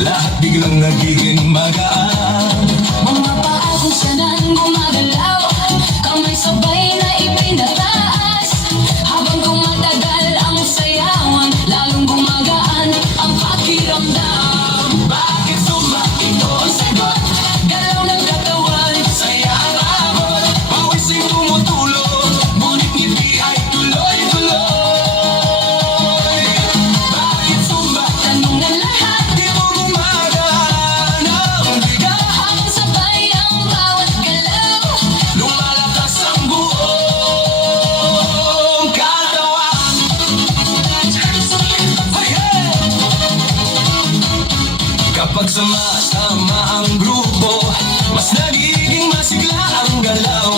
lahat biglang nagiging magaan. Mga paa kung saan gumagalaw, kamay sabay na ipinataas. Habang tumatagal ang sayawan, lalong gumagaan ang pakiramdam. Bakit sumba? Ito ang sagot. Galaw ng katawan, Saya ang abot, pawis ay tumutulog, ngunit ngiti ay tuloy-tuloy. Bakit sumba? tanong ng lahat, Di mo gumagaan ang bigat, habang sabay ang bawat galaw. lumalakas ang buong katawan. Hey, hey! Kapag sama-sama ang grupo, mas nagiging masigla ang galaw.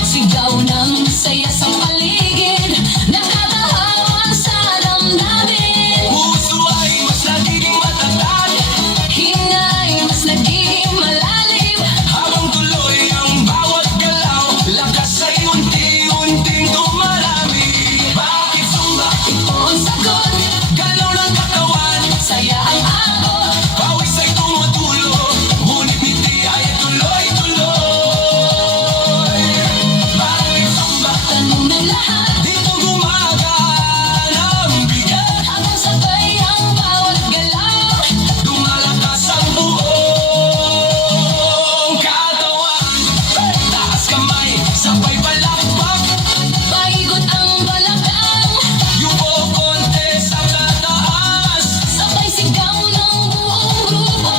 Sigaw ng saya sa paligid, nakatahawa sa damdamin. Puso ay mas nagiging matatag, Hinga ay mas nagiging malalim. habang tuloy ang bawat galaw, lakas ay unti-unting tumarami. Bakit sumba? Ito ang sagot, Galaw ng katawan, saya ang abot. pawis ay tumutulog, ngunit ngiti ay tuloy-tuloy. Bakit sumba? Tanong ng lahat, Di mo gumagaan ang bigat, habang sabay ang bawat galaw. lumalakas ang buong katawan. Taas kamay, sabay palakpak, Paikot ang balakang, yuko konti sa tataas, sabay sigaw ng buong grupo.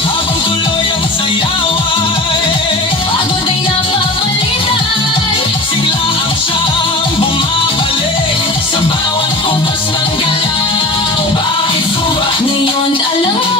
habang tuloy ang sayaway. Pagod ay napapalitan, Sigla ang siyang bumabalik sa bawat kumpas ng galaw. Bakit sumba? ngayon alam mo